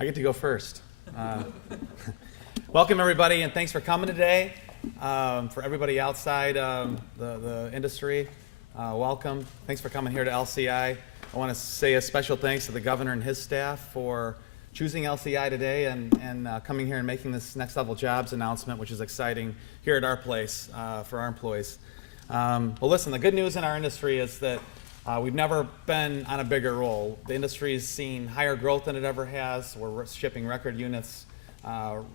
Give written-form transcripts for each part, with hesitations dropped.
I get to go first. Welcome, everybody, and thanks for coming today. For everybody outside the industry, welcome. Thanks for coming here to LCI. I want to say a special thanks to the governor and his staff for choosing LCI today and coming here and making this Next Level Jobs announcement, which is exciting here at our place for our employees. Well, listen, the good news in our industry is that we've never been on a bigger roll. The industry's seen higher growth than it ever has. We're shipping record units,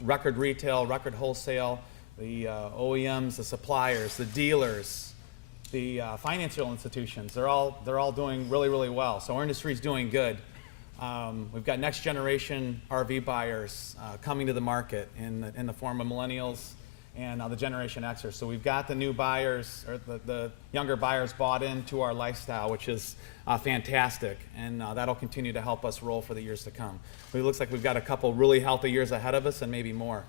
record retail, record wholesale, the OEMs, the suppliers, the dealers, the financial institutions. They're all doing really, really well. So our industry's doing good. We've got next generation RV buyers coming to the market in the form of millennials and the Generation Xers. So we've got the new buyers, or the younger buyers bought into our lifestyle, which is fantastic, and that'll continue to help us roll for the years to come. It looks like we've got a couple really healthy years ahead of us and maybe more.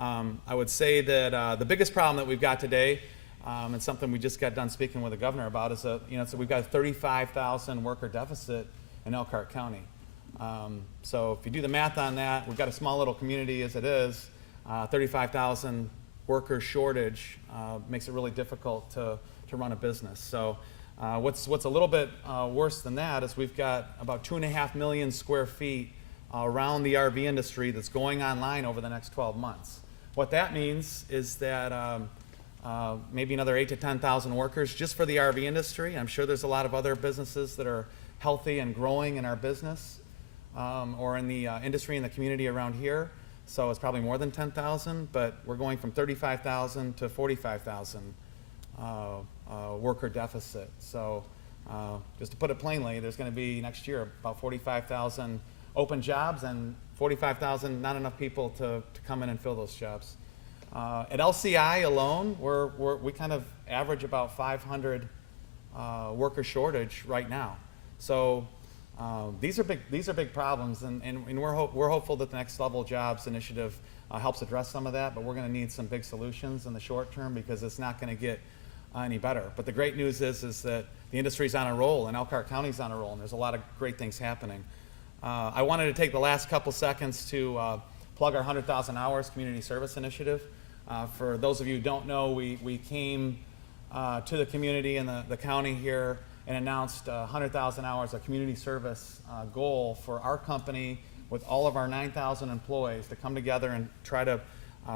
I would say that the biggest problem that we've got today, and something we just got done speaking with the governor about, is so we've got a 35,000 worker deficit in Elkhart County. So if you do the math on that, we've got a small little community as it is. 35,000 worker shortage makes it really difficult to run a business. So what's a little bit worse than that is we've got about 2.5 million square feet around the RV industry that's going online over the next 12 months. What that means is that maybe another 8,000 to 10,000 workers just for the RV industry. I'm sure there's a lot of other businesses that are healthy and growing in our business or in the industry and the community around here. So it's probably more than 10,000, but we're going from 35,000 to 45,000 worker deficit. So just to put it plainly, there's going to be next year about 45,000 open jobs and 45,000 not enough people to come in and fill those jobs. At LCI alone, we kind of average about 500 worker shortage right now. So these are big problems, and we're hopeful that the Next Level Jobs initiative helps address some of that, but we're going to need some big solutions in the short term because it's not going to get any better. But the great news is that the industry's on a roll and Elkhart County's on a roll, and there's a lot of great things happening. I wanted to take the last couple seconds to plug our 100,000 Hours Community Service Initiative. For those of you who don't know, we came to the community and the county here and announced 100,000 hours of community service goal for our company with all of our 9,000 employees to come together and try to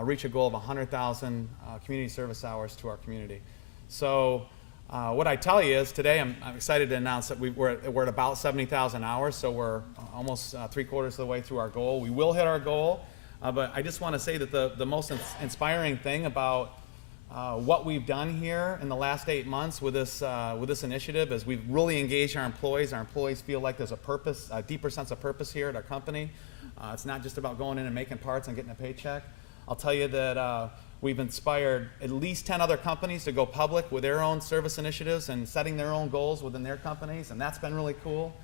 reach a goal of 100,000 community service hours to our community. So what I tell you is today I'm excited to announce that we're at about 70,000 hours, so we're almost 3/4 of the way through our goal. We will hit our goal, but I just want to say that the most inspiring thing about what we've done here in the last 8 months with this initiative is we've really engaged our employees. Our employees feel like there's a purpose, a deeper sense of purpose here at our company. It's not just about going in and making parts and getting a paycheck. I'll tell you that we've inspired at least 10 other companies to go public with their own service initiatives and setting their own goals within their companies, and that's been really cool.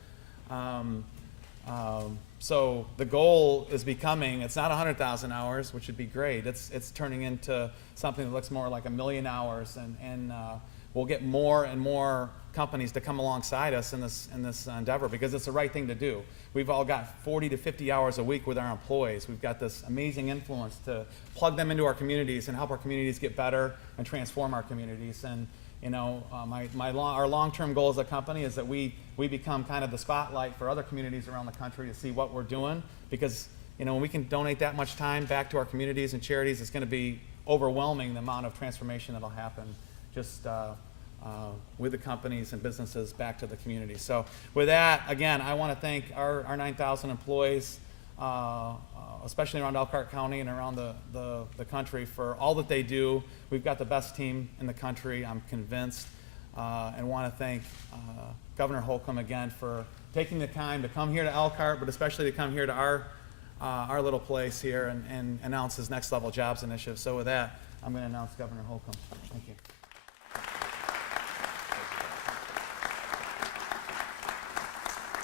So the goal is becoming, it's not 100,000 hours, which would be great. It's turning into something that looks more like 1 million hours, and we'll get more and more companies to come alongside us in this endeavor because it's the right thing to do. We've all got 40 to 50 hours a week with our employees. We've got this amazing influence to plug them into our communities and help our communities get better and transform our communities. And our long-term goal as a company is that we become kind of the spotlight for other communities around the country to see what we're doing, because when we can donate that much time back to our communities and charities, it's going to be overwhelming the amount of transformation that'll happen just with the companies and businesses back to the community. So with that, again, I want to thank our 9,000 employees, especially around Elkhart County and around the country, for all that they do. We've got the best team in the country, I'm convinced, and want to thank Governor Holcomb again for taking the time to come here to Elkhart, but especially to come here to our little place here and announce his Next Level Jobs initiative. So with that, I'm going to announce Governor Holcomb. Thank you.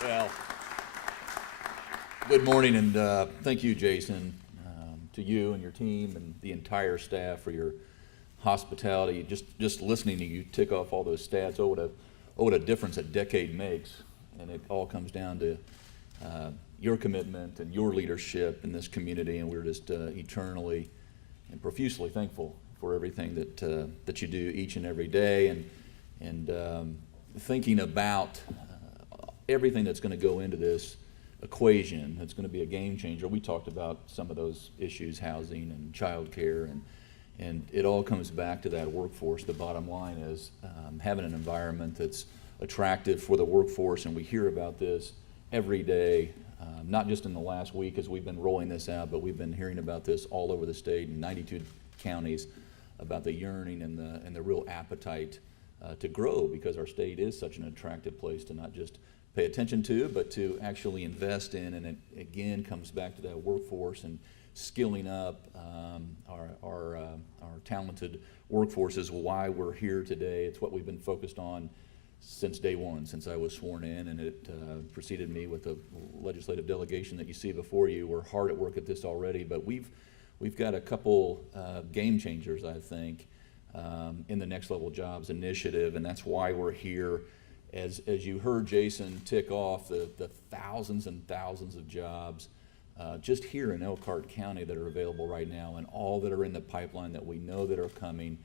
Well, good morning, and thank you, Jason, to you and your team and the entire staff for your hospitality. Just listening to you tick off all those stats, what a difference a decade makes, and it all comes down to your commitment and your leadership in this community, and we're just eternally and profusely thankful for everything that you do each and every day, and thinking about everything that's going to go into this equation. That's going to be a game changer. We talked about some of those issues, housing and childcare, and it all comes back to that workforce. The bottom line is having an environment that's attractive for the workforce, and we hear about this every day, not just in the last week as we've been rolling this out, but we've been hearing about this all over the state in 92 counties, about the yearning and the real appetite to grow, because our state is such an attractive place to not just pay attention to, but to actually invest in. And it again comes back to that workforce and skilling up our talented workforce is why we're here today. It's what we've been focused on since day one, since I was sworn in, and it preceded me with the legislative delegation that you see before you. We're hard at work at this already, but we've got a couple game changers, I think, in the Next Level Jobs initiative, and that's why we're here. As you heard Jason tick off the thousands and thousands of jobs just here in Elkhart County that are available right now, and all that are in the pipeline that we know that are coming.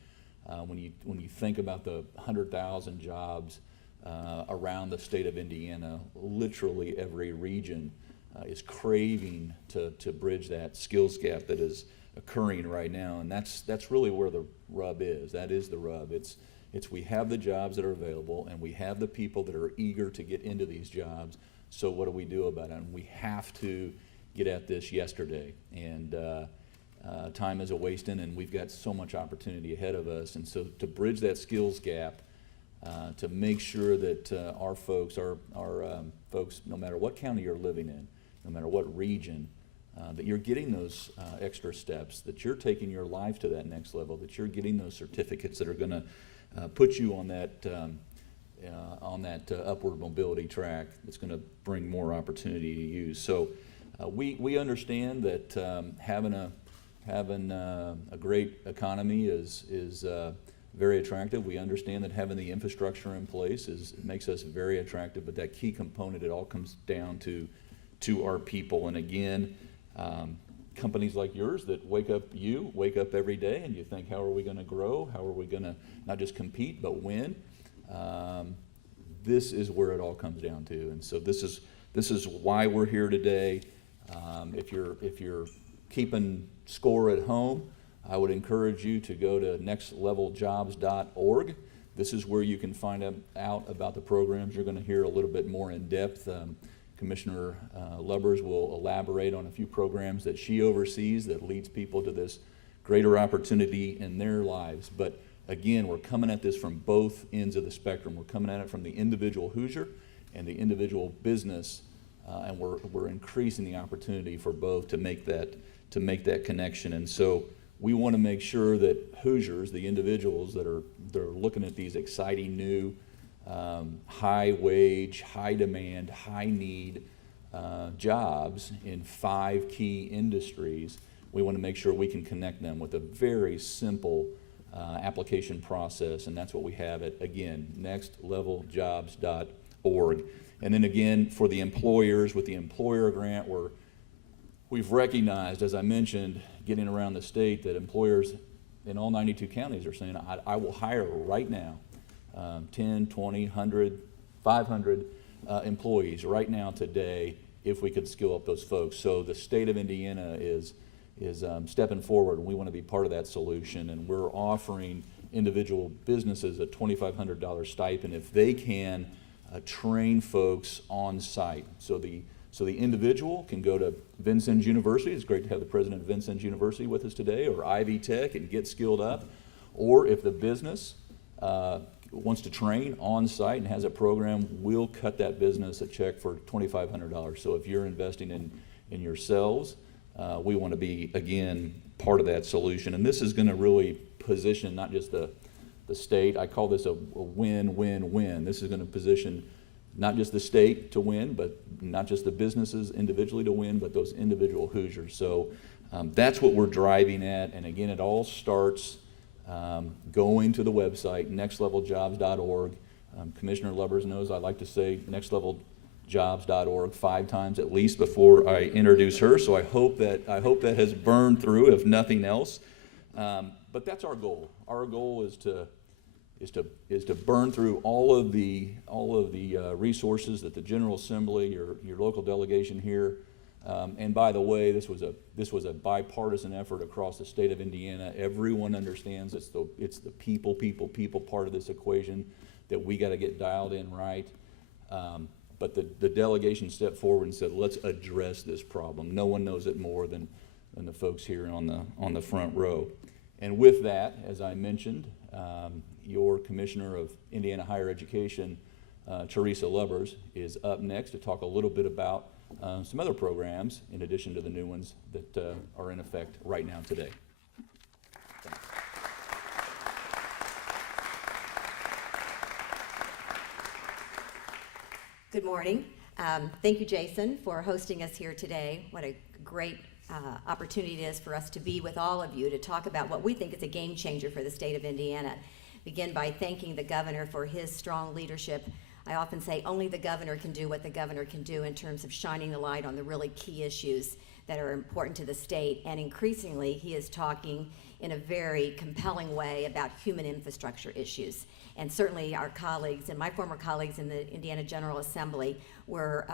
When you think about the 100,000 jobs around the state of Indiana, literally every region is craving to bridge that skills gap that is occurring right now, and that's really where the rub is. That is the rub. It's we have the jobs that are available, and we have the people that are eager to get into these jobs. So what do we do about it? And we have to get at this yesterday. And time is a wasting, and we've got so much opportunity ahead of us. And so to bridge that skills gap, to make sure that our folks, no matter what county you're living in, no matter what region, that you're getting those extra steps, that you're taking your life to that next level, that you're getting those certificates that are going to put you on that upward mobility track that's going to bring more opportunity to you. So we understand that having a great economy is very attractive. We understand that having the infrastructure in place makes us very attractive, but that key component, it all comes down to our people. And again, companies like yours that wake up every day and you think, how are we going to grow? How are we going to not just compete but win? This is where it all comes down to. And so this is why we're here today. If you're keeping score at home, I would encourage you to go to nextleveljobs.org. This is where you can find out about the programs. You're going to hear a little bit more in depth. Commissioner Lubbers will elaborate on a few programs that she oversees that leads people to this greater opportunity in their lives. But again, we're coming at this from both ends of the spectrum. We're coming at it from the individual Hoosier and the individual business, and we're increasing the opportunity for both to make that connection. And so we want to make sure that Hoosiers, the individuals that are looking at these exciting new high wage, high demand, high need jobs in 5 key industries, we want to make sure we can connect them with a very simple application process, and that's what we have at, again, nextleveljobs.org. And then again, for the employers, with the employer grant, we've recognized, as I mentioned, getting around the state, that employers in all 92 counties are saying, I will hire right now 10, 20, 100, 500 employees right now today if we could skill up those folks. So the state of Indiana is stepping forward, and we want to be part of that solution. And we're offering individual businesses a $2,500 stipend if they can train folks on site. So the individual can go to Vincennes University. It's great to have the president of Vincennes University with us today, or Ivy Tech, and get skilled up. Or if the business wants to train on site and has a program, we'll cut that business a check for $2,500. So if you're investing in yourselves, we want to be, again, part of that solution. And this is going to really position not just the state. I call this a win-win-win. This is going to position not just the state to win, but not just the businesses individually to win, but those individual Hoosiers. So that's what we're driving at. And again, it all starts going to the website, nextleveljobs.org. Commissioner Lubbers knows I like to say Next Level jobs.org 5 times at least before I introduce her. So I hope that has burned through, if nothing else. But that's our goal. Our goal is to burn through all of the resources that the General Assembly, your local delegation here, and by the way, this was a bipartisan effort across the state of Indiana. Everyone understands it's the people part of this equation that we got to get dialed in right. But the delegation stepped forward and said, let's address this problem. No one knows it more than the folks here on the front row. And with that, as I mentioned, your Commissioner of Indiana Higher Education, Teresa Lubbers, is up next to talk a little bit about some other programs in addition to the new ones that are in effect right now today. Thanks. Good morning. Thank you, Jason, for hosting us here today. What a great opportunity it is for us to be with all of you to talk about what we think is a game changer for the state of Indiana. Begin by thanking the governor for his strong leadership. I often say only the governor can do what the governor can do in terms of shining the light on the really key issues that are important to the state. And increasingly, he is talking in a very compelling way about human infrastructure issues. And certainly our colleagues and my former colleagues in the Indiana General Assembly were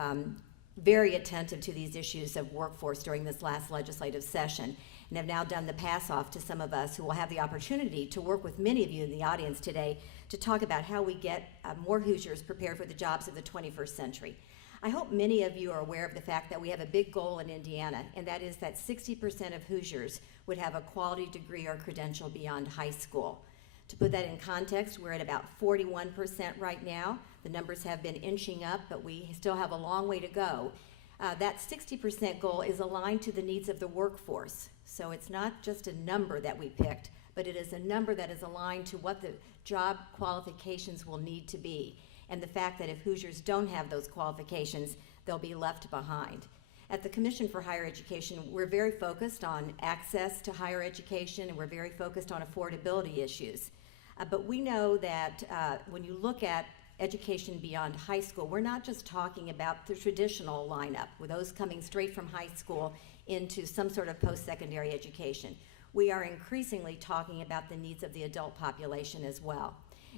very attentive to these issues of workforce during this last legislative session, and have now done the pass-off to some of us who will have the opportunity to work with many of you in the audience today to talk about how we get more Hoosiers prepared for the jobs of the 21st century. I hope many of you are aware of the fact that we have a big goal in Indiana, and that is that 60% of Hoosiers would have a quality degree or credential beyond high school. To put that in context, we're at about 41% right now. The numbers have been inching up, but we still have a long way to go. That 60% goal is aligned to the needs of the workforce. So it's not just a number that we picked, but it is a number that is aligned to what the job qualifications will need to be, and the fact that if Hoosiers don't have those qualifications, they'll be left behind. At the Commission for Higher Education, we're very focused on access to higher education, and we're very focused on affordability issues. But we know that when you look at education beyond high school, we're not just talking about the traditional lineup, with those coming straight from high school into some sort of post-secondary education. We are increasingly talking about the needs of the adult population as well.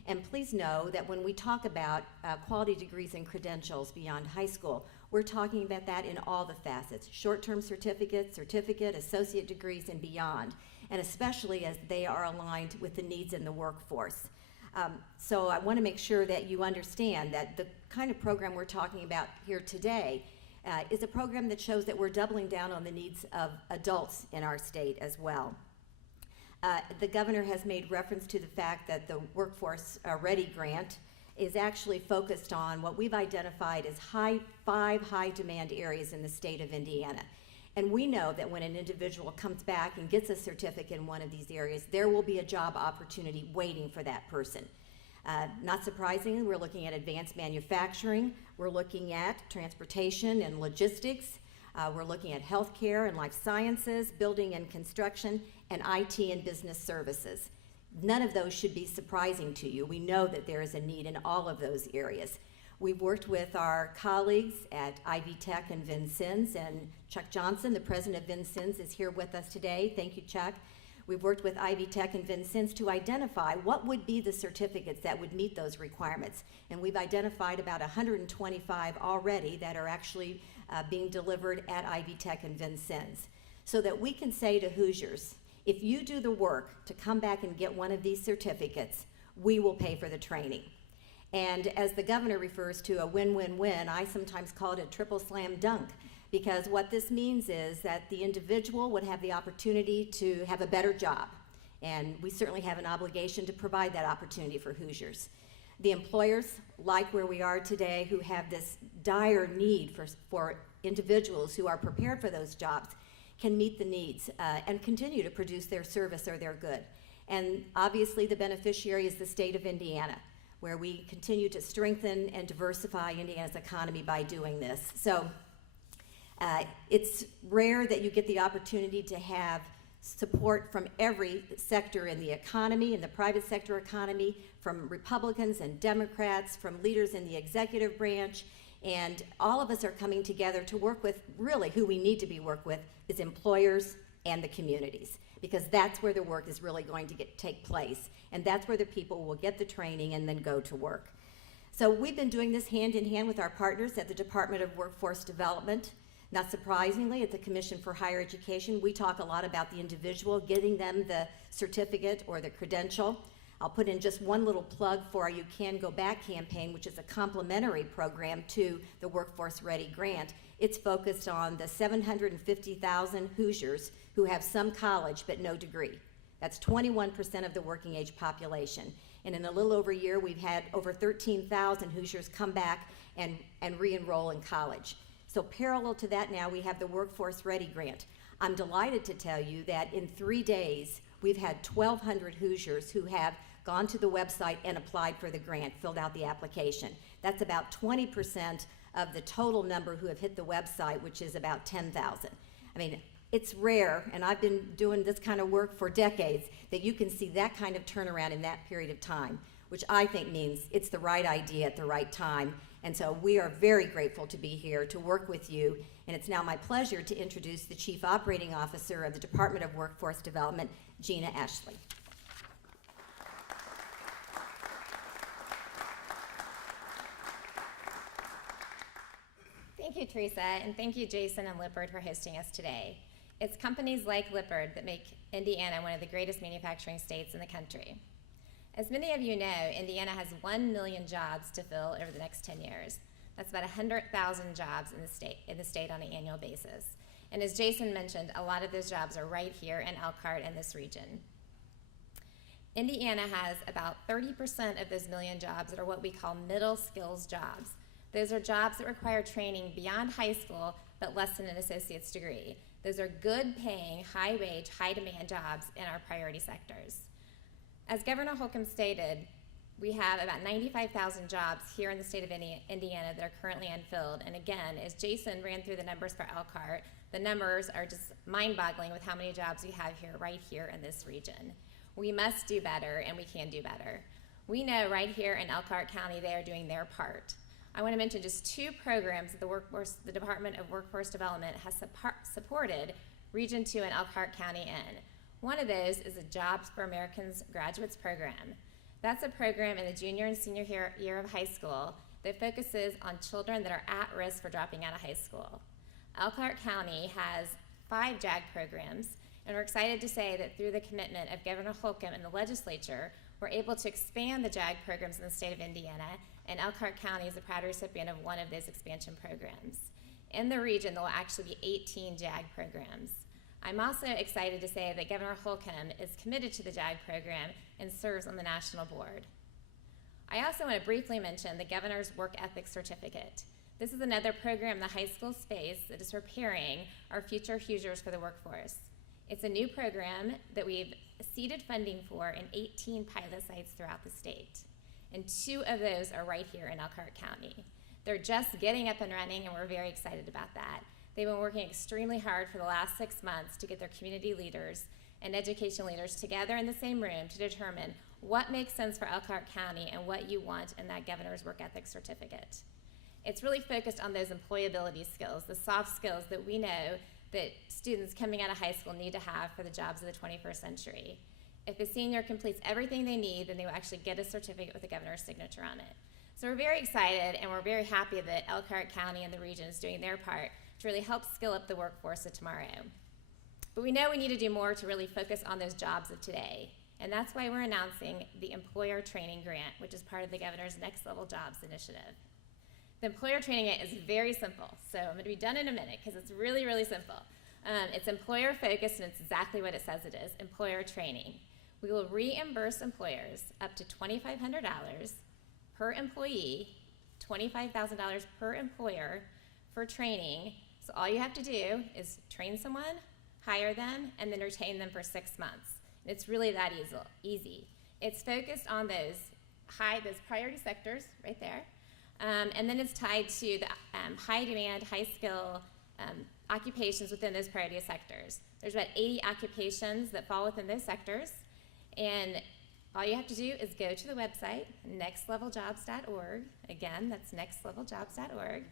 And please know that when we talk about quality degrees and credentials beyond high school, we're talking about that in all the facets: short-term certificate, associate degrees, and beyond, and especially as they are aligned with the needs in the workforce. So I want to make sure that you understand that the kind of program we're talking about here today is a program that shows that we're doubling down on the needs of adults in our state as well. The governor has made reference to the fact that the Workforce Ready grant is actually focused on what we've identified as 5 high-demand areas in the state of Indiana. And we know that when an individual comes back and gets a certificate in one of these areas, there will be a job opportunity waiting for that person. Not surprisingly, we're looking at advanced manufacturing, we're looking at transportation and logistics, we're looking at healthcare and life sciences, building and construction, and IT and business services. None of those should be surprising to you. We know that there is a need in all of those areas. We've worked with our colleagues at Ivy Tech and Vincennes, and Chuck Johnson, the president of Vincennes, is here with us today. Thank you, Chuck. We've worked with Ivy Tech and Vincennes to identify what would be the certificates that would meet those requirements. And we've identified about 125 already that are actually being delivered at Ivy Tech and Vincennes, so that we can say to Hoosiers, if you do the work to come back and get one of these certificates, we will pay for the training. And as the governor refers to a win-win-win, I sometimes call it a triple slam dunk, because what this means is that the individual would have the opportunity to have a better job, and we certainly have an obligation to provide that opportunity for Hoosiers. The employers, like where we are today, who have this dire need for individuals who are prepared for those jobs, can meet the needs and continue to produce their service or their good. And obviously the beneficiary is the state of Indiana, where we continue to strengthen and diversify Indiana's economy by doing this. So it's rare that you get the opportunity to have support from every sector in the economy, in the private sector economy, from Republicans and Democrats, from leaders in the executive branch, And all of us are coming together to work with, really who we need to be work with is employers and the communities, because that's where the work is really going to take place. And that's where the people will get the training and then go to work. So we've been doing this hand in hand with our partners at the Department of Workforce Development. Not surprisingly, at the Commission for Higher Education, we talk a lot about the individual, getting them the certificate or the credential. I'll put in just one little plug for our You Can Go Back campaign, which is a complementary program to the Workforce Ready grant. It's focused on the 750,000 Hoosiers who have some college but no degree. That's 21% of the working age population. And in a little over a year, we've had over 13,000 Hoosiers come back and re-enroll in college. So parallel to that now, we have the Workforce Ready grant. I'm delighted to tell you that in 3 days, we've had 1,200 Hoosiers who have gone to the website and applied for the grant, filled out the application. That's about 20% of the total number who have hit the website, which is about 10,000. I mean, it's rare, and I've been doing this kind of work for decades, that you can see that kind of turnaround in that period of time, which I think means it's the right idea at the right time. And so we are very grateful to be here to work with you. And it's now my pleasure to introduce the Chief Operating Officer of the Department of Workforce Development, Gina Ashley. Thank you, Teresa, and thank you, Jason and Lippard, for hosting us today. It's companies like Lippard that make Indiana one of the greatest manufacturing states in the country. As many of you know, Indiana has 1 million jobs to fill over the next 10 years. That's about 100,000 jobs in the state on an annual basis. And as Jason mentioned, a lot of those jobs are right here in Elkhart and this region. Indiana has about 30% of those million jobs that are what we call middle skills jobs. Those are jobs that require training beyond high school, but less than an associate's degree. Those are good paying, high wage, high demand jobs in our priority sectors. As Governor Holcomb stated, we have about 95,000 jobs here in the state of Indiana that are currently unfilled. And again, as Jason ran through the numbers for Elkhart, the numbers are just mind-boggling with how many jobs we have here, right here in this region. We must do better, and we can do better. We know right here in Elkhart County they are doing their part. I want to mention just 2 programs that the Department of Workforce Development has supported Region 2 in Elkhart County in. One of those is a Jobs for Americans Graduates Program. That's a program in the junior and senior year of high school that focuses on children that are at risk for dropping out of high school. Elkhart County has 5 JAG programs, and we're excited to say that through the commitment of Governor Holcomb and the legislature, we're able to expand the JAG programs in the state of Indiana, and Elkhart County is a proud recipient of one of those expansion programs. In the region, there will actually be 18 JAG programs. I'm also excited to say that Governor Holcomb is committed to the JAG program and serves on the national board. I also want to briefly mention the Governor's Work Ethics Certificate. This is another program in the high school space that is preparing our future Hoosiers for the workforce. It's a new program that we've seeded funding for in 18 pilot sites throughout the state. And 2 of those are right here in Elkhart County. They're just getting up and running, and we're very excited about that. They've been working extremely hard for the last 6 months to get their community leaders and education leaders together in the same room to determine what makes sense for Elkhart County and what you want in that Governor's Work Ethics Certificate. It's really focused on those employability skills, the soft skills that we know that students coming out of high school need to have for the jobs of the 21st century. If a senior completes everything they need, then they will actually get a certificate with the governor's signature on it. So we're very excited, and we're very happy that Elkhart County and the region is doing their part to really help skill up the workforce of tomorrow. But we know we need to do more to really focus on those jobs of today. And that's why we're announcing the Employer Training Grant, which is part of the governor's Next Level Jobs initiative. The Employer Training Grant is very simple. So I'm going to be done in a minute because it's really, really simple. It's employer focused, and it's exactly what it says it is, employer training. We will reimburse employers up to $2,500 per employee, $25,000 per employer for training. So all you have to do is train someone, hire them, and then retain them for 6 months. And it's really that easy. It's focused on those priority sectors right there. And then it's tied to the high demand, high skill occupations within those priority sectors. There's about 80 occupations that fall within those sectors. And All you have to do is go to the website, nextleveljobs.org. Again, that's nextleveljobs.org.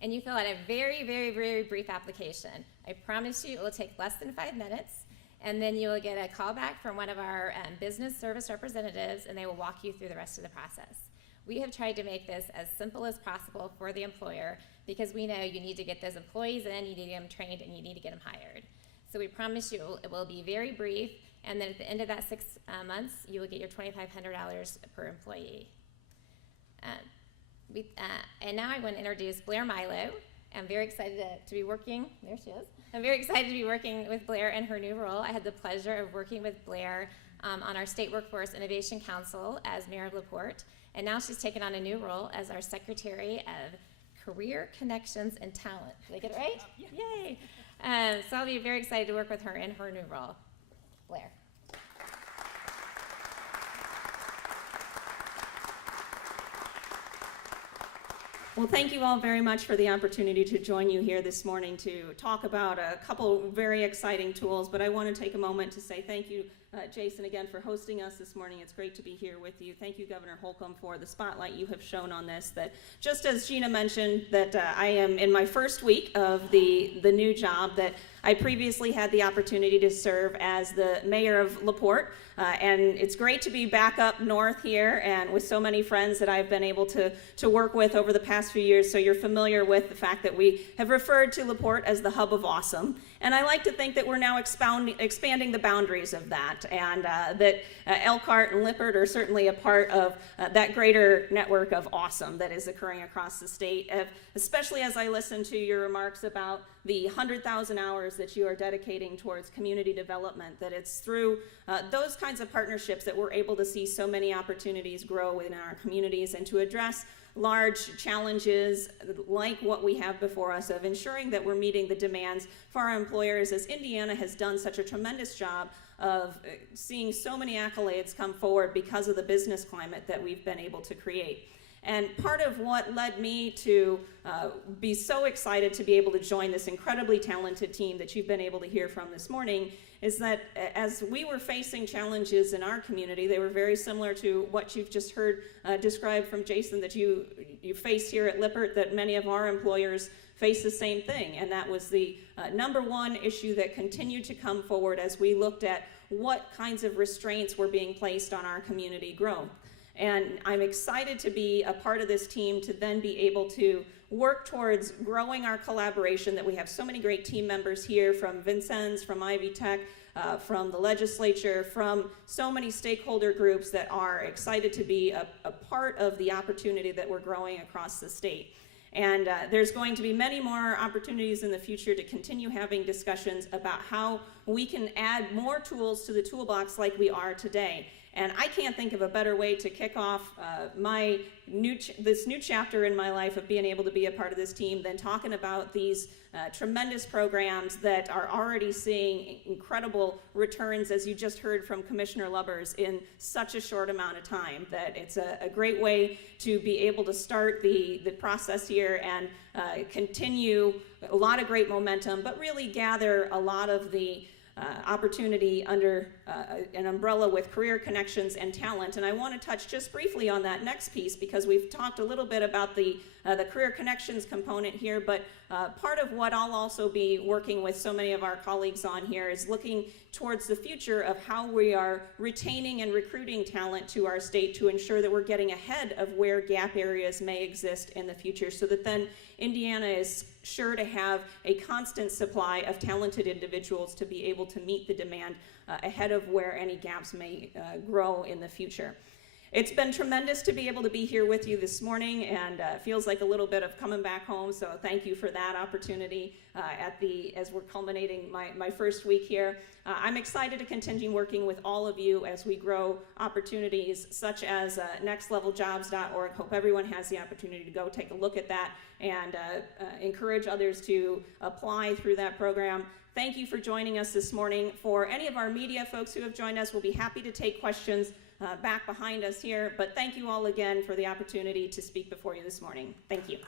And you fill out a very, very, very brief application. I promise you it will take less than 5 minutes. And then you will get a call back from one of our business service representatives, and they will walk you through the rest of the process. We have tried to make this as simple as possible for the employer because we know you need to get those employees in, you need to get them trained, and you need to get them hired. So we promise you it will be very brief, and then at the end of that 6 months, you will get your $2,500 per employee. And now I want to introduce Blair Milo. I'm very excited to be working, there she is. I'm very excited to be working with Blair in her new role. I had the pleasure of working with Blair on our State Workforce Innovation Council as Mayor of LaPorte. And now she's taken on a new role as our Secretary of Career Connections and Talent. Did I get it right? Yay! So I'll be very excited to work with her in her new role. Blair. Well, thank you all very much for the opportunity to join you here this morning to talk about a couple very exciting tools, but I want to take a moment to say thank you, Jason, again, for hosting us this morning. It's great to be here with you. Thank you, Governor Holcomb, for the spotlight you have shown on this. That just as Gina mentioned, that I am in my first week of the new job, that I previously had the opportunity to serve as the mayor of LaPorte, and it's great to be back up north here and with so many friends that I've been able to work with over the past few years, so you're familiar with the fact that we have referred to LaPorte as the hub of awesome. And I like to think that we're now expanding the boundaries of that, and that Elkhart and Lippert are certainly a part of that greater network of awesome that is occurring across the state, especially as I listen to your remarks about the 100,000 hours that you are dedicating towards community development, that it's through those kinds of partnerships that we're able to see so many opportunities grow in our communities and to address large challenges like what we have before us of ensuring that we're meeting the demands for our employers, as Indiana has done such a tremendous job of seeing so many accolades come forward because of the business climate that we've been able to create. And part of what led me to be so excited to be able to join this incredibly talented team that you've been able to hear from this morning is that as we were facing challenges in our community, they were very similar to what you've just heard described from Jason that you face here at Lippert, that many of our employers face the same thing. And that was the number one issue that continued to come forward as we looked at what kinds of restraints were being placed on our community growth. And I'm excited to be a part of this team to then be able to work towards growing our collaboration, that we have so many great team members here from Vincennes, from Ivy Tech, from the legislature, from so many stakeholder groups that are excited to be a part of the opportunity that we're growing across the state. And there's going to be many more opportunities in the future to continue having discussions about how we can add more tools to the toolbox like we are today. And I can't think of a better way to kick off this new chapter in my life of being able to be a part of this team than talking about these tremendous programs that are already seeing incredible returns, as you just heard from Commissioner Lubbers, in such a short amount of time. That it's a great way to be able to start the process here and continue a lot of great momentum, but really gather a lot of the opportunity under an umbrella with career connections and talent. And I want to touch just briefly on that next piece because we've talked a little bit about the career connections component here, but part of what I'll also be working with so many of our colleagues on here is looking towards the future of how we are retaining and recruiting talent to our state to ensure that we're getting ahead of where gap areas may exist in the future, so that then Indiana is sure to have a constant supply of talented individuals to be able to meet the demand ahead of where any gaps may grow in the future. It's been tremendous to be able to be here with you this morning, and feels like a little bit of coming back home, so thank you for that opportunity as we're culminating my first week here. I'm excited to continue working with all of you as we grow opportunities such as nextleveljobs.org. Hope everyone has the opportunity to go take a look at that and encourage others to apply through that program. Thank you for joining us this morning. For any of our media folks who have joined us, we'll be happy to take questions back behind us here. But thank you all again for the opportunity to speak before you this morning. Thank you.